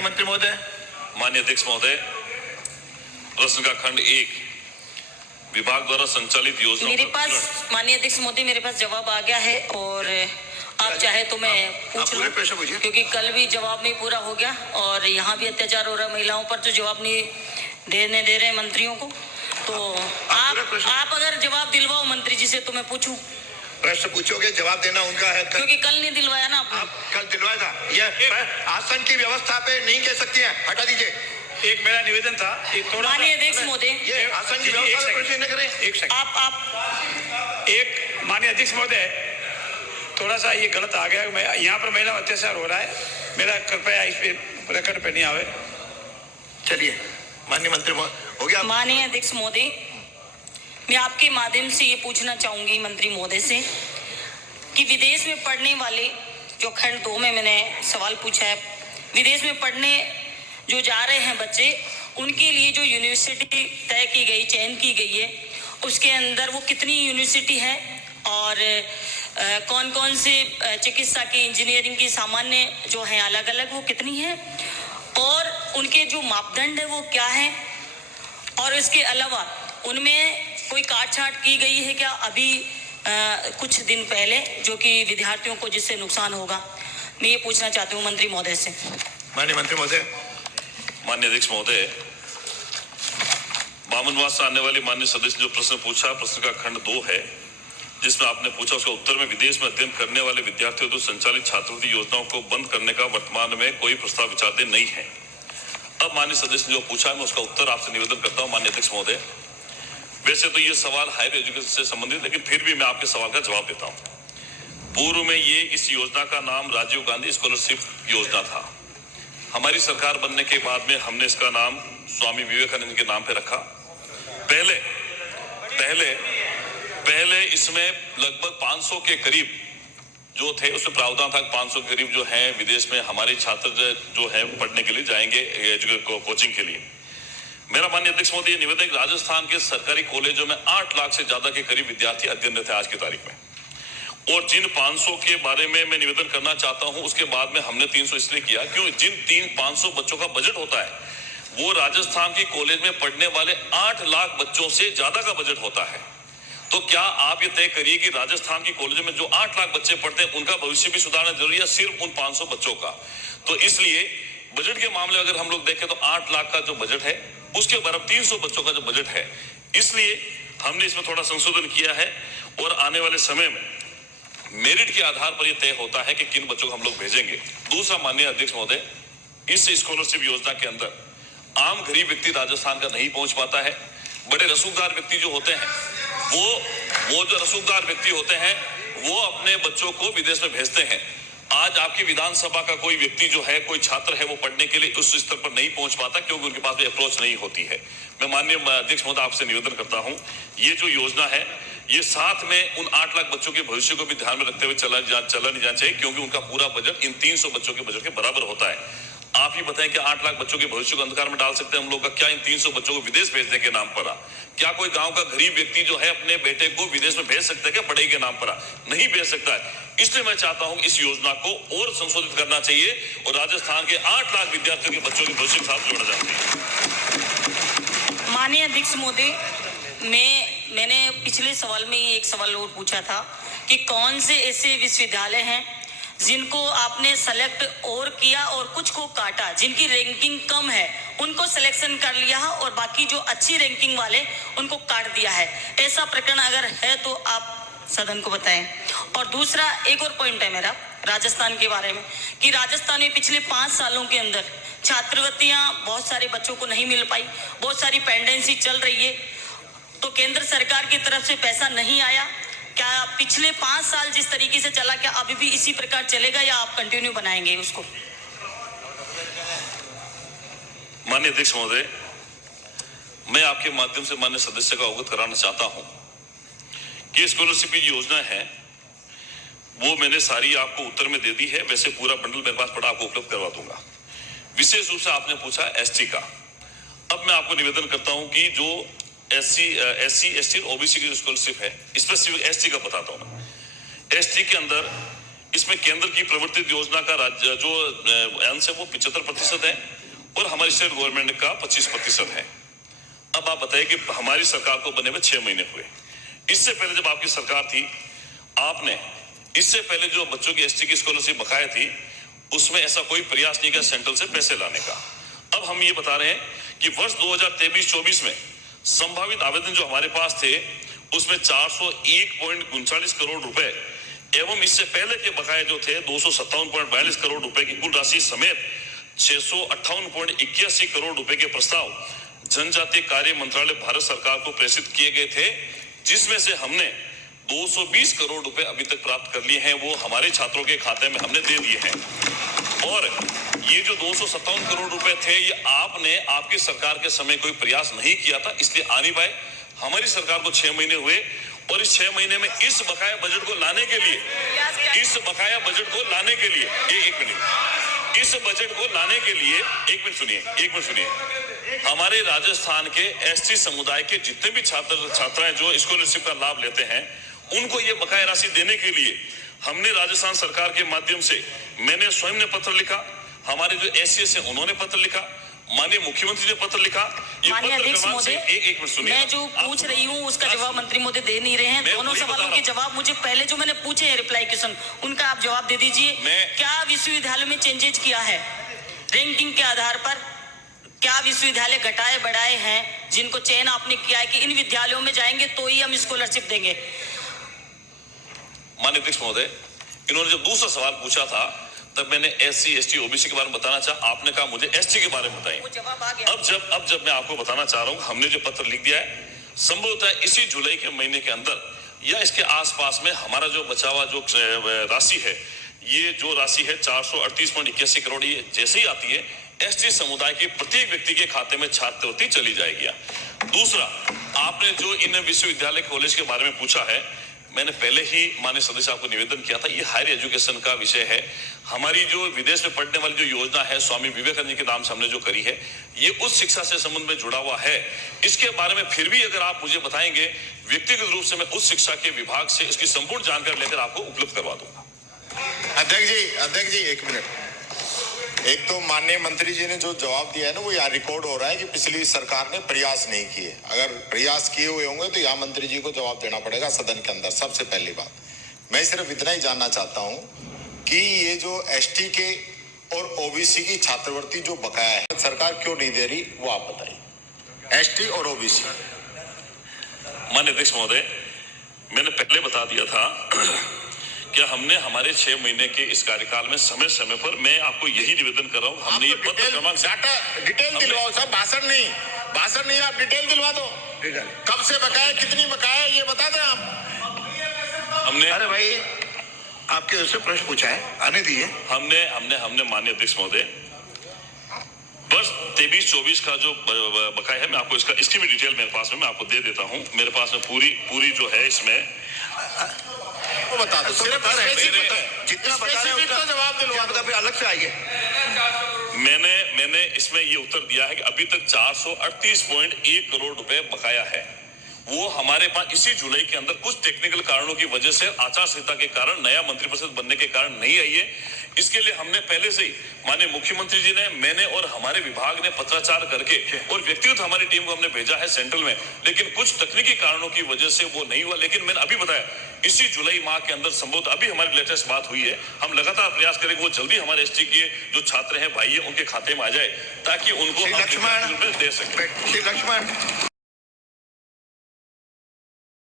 माननीय मंत्री महोदय। माननीय अध्यक्ष महोदय, प्रश्न का खंड 1 विभाग द्वारा संचालित योजना। मेरे पास माननीय अध्यक्ष महोदय मेरे पास जवाब आ गया है और आप चाहे तो मैं पूछ लूं, क्योंकि कल भी जवाब नहीं पूरा हो गया और यहाँ भी अत्याचार हो रहा है महिलाओं पर, जो जवाब नहीं देने दे रहे मंत्रियों को। तो आप अगर जवाब दिलवाओ मंत्री जी से तो मैं पूछूं। प्रश्न पूछोगे, जवाब देना उनका है। क्योंकि कल नहीं दिलवाया ना आपने। आप कल दिलवाया था। यह आसन की व्यवस्था पे नहीं कह सकती हैं, हटा दीजिए। एक मेरा निवेदन था, माननीय अध्यक्ष महोदय, ये आसन की व्यवस्था पे प्रश्न न करें। एक सेकंड। आप एक माननीय अध्यक्ष महोदय, थोड़ा सा ये गलत आ गया। मैं यहाँ पर महिला अत्याचार हो रहा है, मेरा कृपया इस पे रिकॉर्ड पे नहीं आवे। चलिए माननीय मंत्री हो गया। माननीय अध्यक्ष महोदय, मैं आपके माध्यम से ये पूछना चाहूंगी मंत्री महोदय से कि विदेश में पढ़ने वाले, जो खंड 2 में मैंने सवाल पूछा है, विदेश में पढ़ने जो जा रहे हैं बच्चे, उनके लिए जो यूनिवर्सिटी तय की गई, चयन की गई है, उसके अंदर वो कितनी यूनिवर्सिटी है और कौन कौन से चिकित्सा की, इंजीनियरिंग की, सामान्य जो हैं अलग अलग, वो कितनी है और उनके जो मापदंड है वो क्या है, और इसके अलावा उनमें कोई काट छाट की गई है क्या अभी कुछ दिन पहले, जो कि विद्यार्थियों को जिससे नुकसान होगा। मैं ये पूछना चाहती हूँ मंत्री महोदय से। माननीय मंत्री महोदय। माननीय अध्यक्ष महोदय, बामनवास से आने वाली माननीय सदस्य ने जो प्रश्न पूछा, प्रश्न का खंड 2 है, जिसमें आपने पूछा उसका उत्तर में विदेश में अध्ययन करने वाले विद्यार्थियों द्वारा संचालित छात्रवृत्ति योजनाओं को बंद करने का वर्तमान में कोई प्रस्ताव विचाराधीन नहीं है। अब माननीय सदस्य ने जो पूछा, मैं उसका उत्तर आपसे निवेदन करता हूँ। माननीय अध्यक्ष महोदय, वैसे तो ये सवाल हायर एजुकेशन से संबंधित, लेकिन फिर भी मैं आपके सवाल का जवाब देता हूँ। पूर्व में ये इस योजना का नाम राजीव गांधी स्कॉलरशिप योजना था। हमारी सरकार बनने के बाद में हमने इसका नाम स्वामी विवेकानंद के नाम पे रखा। पहले इसमें लगभग 500 के करीब जो थे, उसमें प्रावधान था 500 के करीब जो हैं विदेश में हमारे छात्र जो है पढ़ने के लिए जाएंगे, कोचिंग के लिए। मेरा माननीय अध्यक्ष महोदय, निवेदन है, राजस्थान के सरकारी कॉलेजों में 8 लाख से ज्यादा के करीब विद्यार्थी अध्ययनरत थे आज की तारीख में, और जिन 500 के बारे में मैं निवेदन करना चाहता हूं, उसके बाद में हमने 300 इसलिए किया क्योंकि जिन 500 बच्चों का बजट होता है, वो राजस्थान के कॉलेज में पढ़ने वाले 8 लाख बच्चों से ज्यादा का बजट होता है। तो क्या आप ये तय करिए कि राजस्थान की कॉलेजों में जो 8 लाख बच्चे पढ़ते हैं, उनका भविष्य भी सुधारना जरूरी है, सिर्फ उन 500 बच्चों का। तो इसलिए बजट के मामले अगर हम लोग देखें तो 8 लाख का जो बजट है, उसके बराबर 300 बच्चों का जो बजट है, इसलिए हमने इसमें थोड़ा संशोधन किया है और आने वाले समय में मेरिट के आधार पर यह तय होता है कि किन बच्चों को हम लोग भेजेंगे। दूसरा माननीय अध्यक्ष महोदय, इस स्कॉलरशिप योजना के अंदर आम गरीब व्यक्ति राजस्थान का नहीं पहुंच पाता है। बड़े रसूखदार व्यक्ति जो होते हैं, वो जो रसूखदार व्यक्ति होते हैं, वो अपने बच्चों को विदेश में भेजते हैं। आज आपकी विधानसभा का कोई व्यक्ति जो है, कोई छात्र है, वो पढ़ने के लिए उस स्तर पर नहीं पहुंच पाता क्योंकि उनके पास भी अप्रोच नहीं होती है। मैं माननीय अध्यक्ष महोदय आपसे निवेदन करता हूं, ये जो योजना है, ये साथ में उन 8 लाख बच्चों के भविष्य को भी ध्यान में रखते हुए चला नहीं जाना चाहिए, क्योंकि उनका पूरा बजट इन 300 बच्चों के बजट के बराबर होता है। आप ही बताएं कि 8 लाख बच्चों के भविष्य को अंधकार में डाल सकते हैं हम लोग का? क्या इन 300 बच्चों को विदेश भेजने के नाम पर? क्या कोई गांव का गरीब व्यक्ति जो है अपने बेटे को विदेश में भेज सकता है क्या पढ़ाई के नाम पर? नहीं भेज सकता है। इसलिए मैं चाहता हूं इस योजना को और संशोधित करना चाहिए और राजस्थान के 8 लाख विद्यार्थियों के बच्चों के भविष्य के साथ जोड़ा जाना चाहिए। माननीय अध्यक्ष महोदय, मैंने पिछले सवाल में ही एक सवाल और पूछा था कि कौन से ऐसे विश्वविद्यालय हैं जिनको आपने सेलेक्ट और किया और कुछ को काटा, जिनकी रैंकिंग कम है उनको सिलेक्शन कर लिया है और बाकी जो अच्छी रैंकिंग वाले उनको काट दिया है। ऐसा प्रकरण अगर है तो आप सदन को बताएं। और दूसरा एक और पॉइंट है मेरा राजस्थान के बारे में कि राजस्थान में पिछले 5 सालों के अंदर छात्रवृत्तियां बहुत सारे बच्चों को नहीं मिल पाई, बहुत सारी पेंडेंसी चल रही है। तो केंद्र सरकार की तरफ से पैसा नहीं आया। क्या पिछले 5 साल जिस तरीके से चला, क्या अभी भी इसी प्रकार चलेगा या आप कंटिन्यू बनाएंगे उसको? माननीय अध्यक्ष महोदय, मैं आपके माध्यम से माननीय सदस्य का अवगत कराना चाहता हूं कि स्कॉलरशिप की योजना है, वो मैंने सारी आपको उत्तर में दे दी है। वैसे पूरा बंडल मेरे पास पड़ा, आपको उपलब्ध करवा दूंगा। विशेष रूप से आपने पूछा एसटी का। अब मैं आपको निवेदन करता हूं कि जो एससी, एसटी, ओबीसी की जो स्कॉलरशिप है, स्पेसिफिक एसटी का बताता हूं मैं। एसटी के अंदर इसमें केंद्र की प्रवर्तित योजना का राज्य जो अंश है वो 75% है और हमारी स्टेट गवर्नमेंट का 25% है। अब आप बताइए कि हमारी सरकार को बने हुए 6 महीने हुए। इससे पहले जब आपकी सरकार थी, आपने इससे पहले जो बच्चों की एसटी की स्कॉलरशिप बकाया थी उसमें ऐसा कोई प्रयास नहीं किया सेंट्रल से पैसे लाने का। अब हम ये बता रहे हैं कि वर्ष 2023-24 में संभावित आवेदन जो हमारे पास थे उसमें 401.39 करोड़ रुपए एवं इससे पहले के बकाये जो थे 257.42 करोड़ रुपए की कुल राशि समेत 658.81 करोड़ रुपए के प्रस्ताव जनजातीय कार्य मंत्रालय भारत सरकार को प्रेषित किए गए थे, जिसमें से हमने 220 करोड़ रुपए अभी तक प्राप्त कर लिए हैं, वो हमारे छात्रों के खाते में हमने दे दिए हैं। और ये जो 257 करोड़ रुपए थे ये आपने आपकी सरकार के समय कोई प्रयास नहीं किया था, इसलिए आ नहीं पाए। हमारी सरकार को 6 महीने हुए और इस 6 महीने में इस बकाया बजट को लाने के लिए एक मिनट सुनिए। हमारे राजस्थान के एसटी समुदाय के जितने भी छात्राएं जो स्कॉलरशिप का लाभ लेते हैं उनको ये बकाया राशि देने के लिए हमने राजस्थान सरकार के माध्यम से मैंने स्वयं ने पत्र लिखा, हमारे जो एससीएस है उन्होंने पत्र लिखा, माननीय मुख्यमंत्री ने पत्र लिखा। माननीय अध्यक्ष महोदय, एक मिनट सुनिए, मैं जो पूछ रही हूँ उसका जवाब मंत्री महोदय दे नहीं रहे हैं। दोनों सवालों के जवाब मुझे पहले जो मैंने पूछे हैं रिप्लाई क्वेश्चन उनका आप जवाब दे दीजिए। क्या विश्वविद्यालय में चेंजेज किया है रैंकिंग के आधार पर? क्या विश्वविद्यालय घटाए बढ़ाए हैं जिनको चयन आपने किया है कि इन विद्यालयों में जाएंगे तो ही हम स्कॉलरशिप देंगे? माननीय अध्यक्ष महोदय, इन्होंने जब दूसरा सवाल पूछा था तब मैंने एससी एसटी ओबीसी के बारे में बताना चाहा, आपने कहा मुझे एसटी के बारे में बताइए। अब जब मैं आपको बताना चाह रहा हूँ, हमने जो पत्र लिख दिया है संभवतः इसी जुलाई के महीने के अंदर या इसके आसपास में हमारा जो बचा हुआ जो राशि है, ये जो राशि है 438.81 करोड़, ये जैसे ही आती है एसटी समुदाय के प्रत्येक व्यक्ति के खाते में छात्रवृत्ति चली जाएगी। दूसरा, आपने जो इन विश्वविद्यालय कॉलेज के बारे में पूछा है, मैंने पहले ही माननीय सदस्य आपको निवेदन किया था, ये हायर एजुकेशन का विषय है। हमारी जो विदेश में पढ़ने वाली जो योजना है स्वामी विवेकानंद के नाम से हमने जो करी है, ये उस शिक्षा से संबंध में जुड़ा हुआ है। इसके बारे में फिर भी अगर आप मुझे बताएंगे व्यक्तिगत रूप से मैं उस शिक्षा के विभाग से इसकी संपूर्ण जानकारी लेकर आपको उपलब्ध करवा दूंगा। अध्यक्ष जी एक मिनट। एक तो माननीय मंत्री जी ने जो जवाब दिया है ना वो यहाँ रिकॉर्ड हो रहा है कि पिछली सरकार ने प्रयास नहीं किए। अगर प्रयास किए हुए होंगे तो यहाँ मंत्री जी को जवाब देना पड़ेगा सदन के अंदर। सबसे पहली बात मैं सिर्फ इतना ही जानना चाहता हूँ कि ये जो एसटी के और ओबीसी की छात्रवृत्ति जो बकाया है सरकार क्यों नहीं दे रही, वो आप बताइए। एसटी और ओबीसी। माननीय अध्यक्ष महोदय, मैंने पहले बता दिया था क्या हमने हमारे 6 महीने के इस कार्यकाल में समय समय पर, मैं आपको यही निवेदन कर रहा हूँ, हमने ये पत्र क्रमांक डिटेल दिलवाओ साहब, भाषण नहीं, आप डिटेल दिलवा दो। कब से बकाया, कितनी बकाया ये बता दें आप। हमने, अरे भाई आपके उससे प्रश्न पूछा है, आने दिए। हमने माननीय अध्यक्ष महोदय वर्ष 23-24 का जो बकाया है, मैं आपको इसकी भी डिटेल मेरे पास में मैं आपको दे देता हूँ। मेरे पास में पूरी जो है इसमें बता दो, सिर्फ जितना बता रहे हैं उसका जवाब दिलवा दो, फिर अलग से आइए। मैंने इसमें ये उत्तर दिया है कि अभी तक 438.1 करोड़ रुपए बकाया है। वो हमारे पास इसी जुलाई के अंदर कुछ टेक्निकल कारणों की वजह से, आचार संहिता के कारण, नया मंत्रिपरिषद बनने के कारण नहीं आई है। इसके लिए हमने पहले से ही माननीय मुख्यमंत्री जी ने, मैंने और हमारे विभाग ने पत्राचार करके और व्यक्तिगत हमारी टीम को हमने भेजा है सेंट्रल में, लेकिन कुछ तकनीकी कारणों की वजह से वो नहीं हुआ। लेकिन मैंने अभी बताया इसी जुलाई माह के अंदर संभवतः अभी हमारी लेटेस्ट बात हुई है, हम लगातार प्रयास करेंगे वो जल्दी हमारे एसटी के जो छात्र हैं भाई है उनके खाते में आ जाए ताकि उनको हम दे सकें।